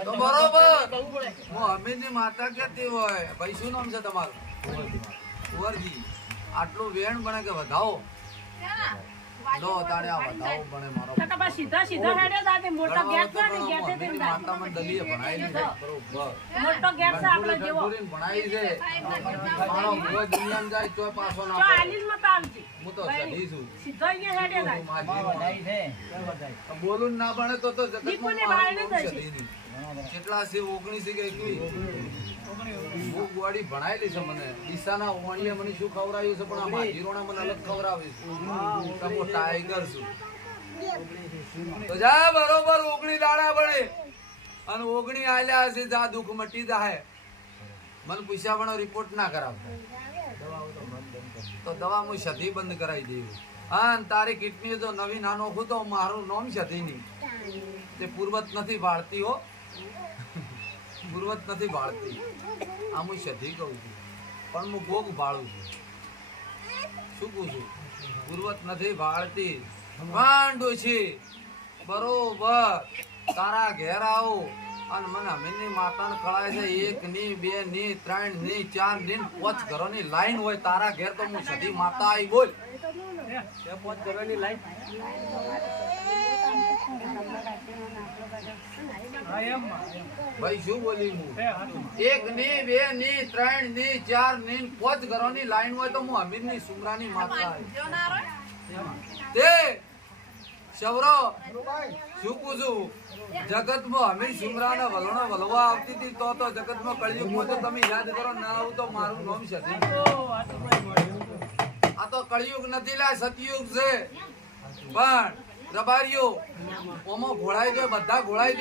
તો બરોબર હું અમીરની માતા કેતી હોય ભાઈ શું નામ છે તમારું? કુંવરજી. આટલું વેણ બને કે વધાવો લો તારે આ વધાવો બને મારો સીધા સીધા હેડે જાતે મોટો ગેટ છે ને ગેટે તે માતા મને દલીએ ભણાયેલી છે બરોબર મોટો ગેટ છે આપણે જેવો ભણાઈ છે મારો ભૂવો દુનિયામાં જાય તો પાછો ના તો આલીન મત આવજી હું તો સડી છું સીધો અહીંયા હેડે જાય બોલું ના ભણે તો દીપુને બાળને જશે કેટલા છે 19 કે 21 હું ગોળી ભણાયેલી છે મને ઈશાના ઓણિયા મને શું ખવરાયું છે પણ આ માજીરોણા મને અલગ ખવરાવ્યું છે હું ટાઈગર છું તો જા બરોબર 19 દાડા બને અને 19 આલ્યા હશે જા દુઃખ મટી જાય મને પૂછ્યા પણ રિપોર્ટ ના કરાવતા તો દવા હું સધી બંધ કરાવી દેવી હા તારી કિડની જો નવી નાનો હું તો મારું નામ સધી નહીં તે પૂર્વત નથી વાળતી હો પૂર્વત નથી વાળતી આ હું સધી કહું છું પણ હું ભોગ ભાળું છું શું કહું છું પૂર્વત નથી વાળતી માંડો છે બરોબર તારા ઘેર આવો અને મને અમીનની માતાને કળાય છે 1 ની 2 ની 3 ની 4 ની 5 ઘરોની લાઈન હોય તારા ઘેર તો હું સધી માતા આવી બોલ 5 ઘરોની લાઈન ભાઈ શું બોલી હું 1 ની 2 ની 3 ની 4 ની 5 ઘરોની લાઈન હોય તો હું અમીરની સુમરાની માતા તે શવરો શું પૂછું જગતમાં અમીર સુમરાના વલણો વલવા આવતી હતી તો જગતમાં કળિયુગમાં તો તમે યાદ કરો ના આવું તો મારું નામ છે આ તો કળિયુગ નથી લા સતયુગ છે પણ રબારીઓ ઓમો ઘોડાઈ જો બધા ઘોડાઈ જો